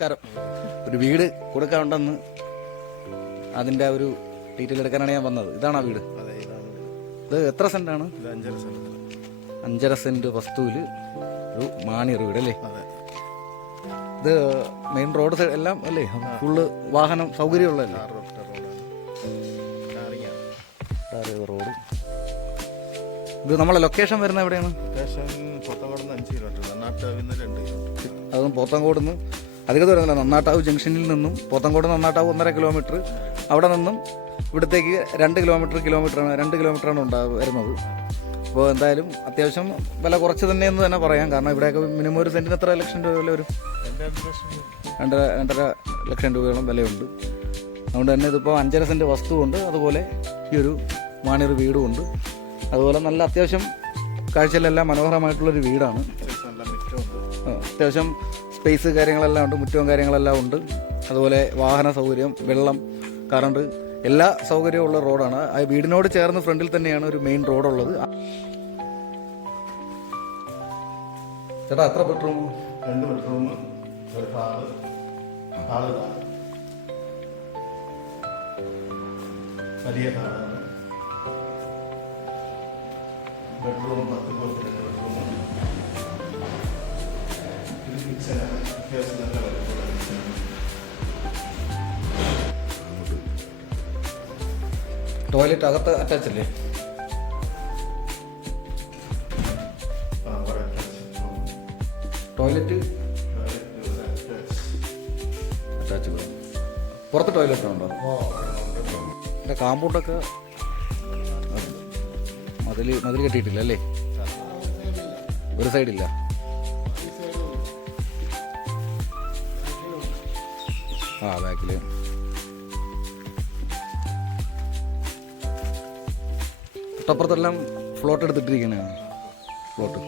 നമസ്കാരം. ഒരു വീട് കൊടുക്കാനുണ്ടെന്ന് അതിൻ്റെ ഒരു ഡീറ്റെയിൽ എടുക്കാനാണ് ഞാൻ വന്നത്. ഇതാണ് ആ വീട്. ഇത് എത്ര സെന്റാണ്? 5.5 സെന്റ് വസ്തുവിൽ ഒരു മാണിയർ വീട് അല്ലേ? ഇത് മെയിൻ റോഡ് സൈഡ് എല്ലാം അല്ലേ? ഫുള്ള് വാഹനം സൗകര്യമുള്ളതല്ലേ? റോഡ്. ഇത് നമ്മളെ ലൊക്കേഷൻ വരുന്നത് എവിടെയാണ്? അതും പോത്തങ്കോട് നിന്ന് അധികം ദൂരമല്ല. നന്നാട്ടാവ് ജംഗ്ഷനിൽ നിന്നും പോത്തങ്കോട് നന്നാട്ടാവ് 1.5 കിലോമീറ്റർ, അവിടെ നിന്നും ഇവിടത്തേക്ക് 2 കിലോമീറ്ററാണ് വരുന്നത്. അപ്പോൾ എന്തായാലും അത്യാവശ്യം വില കുറച്ച് തന്നെയെന്ന് തന്നെ പറയാം. കാരണം ഇവിടെയൊക്കെ മിനിമം ഒരു സെൻറ്റിന് എത്ര ലക്ഷം രൂപ വില വരും? 2.5 ലക്ഷം രൂപയോളം വിലയുണ്ട്. അതുകൊണ്ട് തന്നെ ഇതിപ്പോൾ 5.5 സെൻറ്റ് വസ്തുവുണ്ട്, അതുപോലെ ഈ ഒരു മാണിയൊരു വീടുമുണ്ട്. അതുപോലെ നല്ല അത്യാവശ്യം കാഴ്ചയിലെല്ലാം മനോഹരമായിട്ടുള്ളൊരു വീടാണ്. അത്യാവശ്യം സ്പേസ് കാര്യങ്ങളെല്ലാം ഉണ്ട്, മുറ്റവും കാര്യങ്ങളെല്ലാം ഉണ്ട്. അതുപോലെ വാഹന സൗകര്യം, വെള്ളം, കറണ്ട്, എല്ലാ സൗകര്യവും ഉള്ള റോഡാണ്. ആ വീടിനോട് ചേർന്ന് ഫ്രണ്ടിൽ തന്നെയാണ് ഒരു മെയിൻ റോഡുള്ളത്. ചേട്ടാ എത്ര ബെഡ്റൂം? 2 ബെഡ്റൂം, ഒരു ഹാള്, വലിയ ഹാളാണ്. Bedroom 10 bedroom. ഇത് കിച്ചനാണ്. അത്യാവശ്യം നല്ല വലുപ്പമുള്ള കിച്ചനാണ്. ടോയ്ലറ്റ് അകത്ത് അറ്റാച്ച് അല്ലേ? Toilet attach. പുറത്ത് ടോയ്ലറ്റ് ഉണ്ടോ? എൻ്റെ കാമ്പൗണ്ടൊക്കെ മതിൽ കെട്ടിയിട്ടില്ല അല്ലേ? ഒരു സൈഡില്ല. ആ ബാക്കിൽ തൊട്ടപ്പുറത്തെല്ലാം ഫ്ലോട്ട് എടുത്തിട്ടിരിക്കുന്നതാണ്. ഫ്ലോട്ട്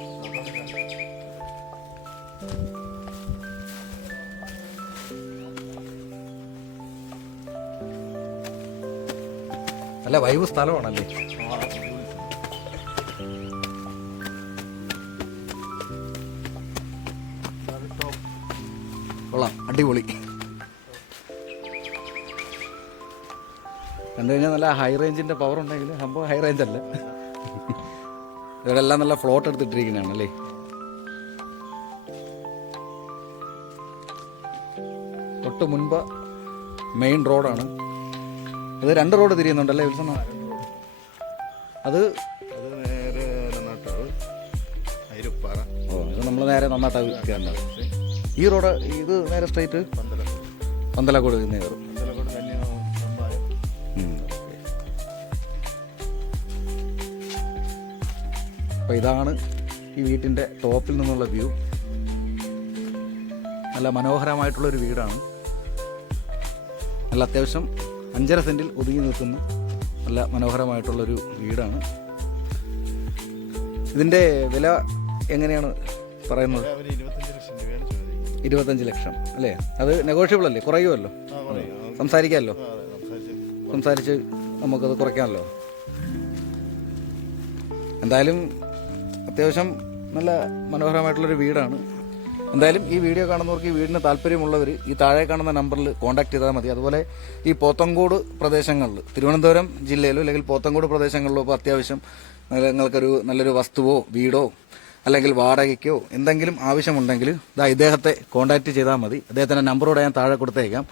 അല്ല, വൈബ് സ്ഥലമാണല്ലേ? കൊള്ളാം, അടിപൊളി. കണ്ടു കഴിഞ്ഞാൽ നല്ല ഹൈ റേഞ്ചിൻ്റെ പവർ ഉണ്ടെങ്കിൽ സംഭവം ഹൈ റേഞ്ച് അല്ല. ഇവിടെ എല്ലാം നല്ല ഫ്ലോട്ട് എടുത്തിട്ടിരിക്കുന്നതാണ് അല്ലേ? തൊട്ട് മുൻപ് മെയിൻ റോഡാണ്. ഇത് 2 റോഡ് തിരിയുന്നുണ്ടല്ലേ വിൽസണ? അത് നേരെ നന്നാട്ടാവ്, അയിരപ്പാറ. ഓ, ഇത് നമ്മൾ നേരെ നന്നാട്ടാവ് കയറേണ്ട. ഈ റോഡ് ഇത് നേരെ സ്ട്രൈറ്റ് പന്തലക്കോട് കയറും. അപ്പോൾ ഇതാണ് ഈ വീട്ടിൻ്റെ ടോപ്പിൽ നിന്നുള്ള വ്യൂ. നല്ല മനോഹരമായിട്ടുള്ളൊരു വീടാണ്. നല്ല അത്യാവശ്യം 5.5 സെൻറ്റിൽ ഒതുങ്ങി നിൽക്കുന്ന നല്ല മനോഹരമായിട്ടുള്ളൊരു വീടാണ്. ഇതിൻ്റെ വില എങ്ങനെയാണ് പറയുന്നത്? 25 ലക്ഷം അല്ലേ? അത് നെഗോഷ്യബിൾ അല്ലേ? കുറയുമല്ലോ, സംസാരിക്കാമല്ലോ. സംസാരിച്ച് നമുക്കത് കുറയ്ക്കാമല്ലോ. എന്തായാലും അത്യാവശ്യം നല്ല മനോഹരമായിട്ടുള്ളൊരു വീടാണ്. എന്തായാലും ഈ വീഡിയോ കാണുന്നവർക്ക്, ഈ വീടിന് താല്പര്യമുള്ളവർ ഈ താഴെ കാണുന്ന നമ്പറിൽ കോൺടാക്ട് ചെയ്താൽ മതി. അതുപോലെ ഈ പോത്തങ്കോട് പ്രദേശങ്ങളിൽ, തിരുവനന്തപുരം ജില്ലയിലോ അല്ലെങ്കിൽ പോത്തങ്കോട് പ്രദേശങ്ങളിലോ ഇപ്പോൾ അത്യാവശ്യം നിങ്ങൾക്കൊരു നല്ലൊരു വസ്തുവോ വീടോ അല്ലെങ്കിൽ വാടകയ്ക്കോ എന്തെങ്കിലും ആവശ്യമുണ്ടെങ്കിൽ ഇദ്ദേഹത്തെ കോൺടാക്ട് ചെയ്താൽ മതി. അദ്ദേഹത്തിൻ്റെ നമ്പറോടെ ഞാൻ താഴെ കൊടുത്തേക്കാം.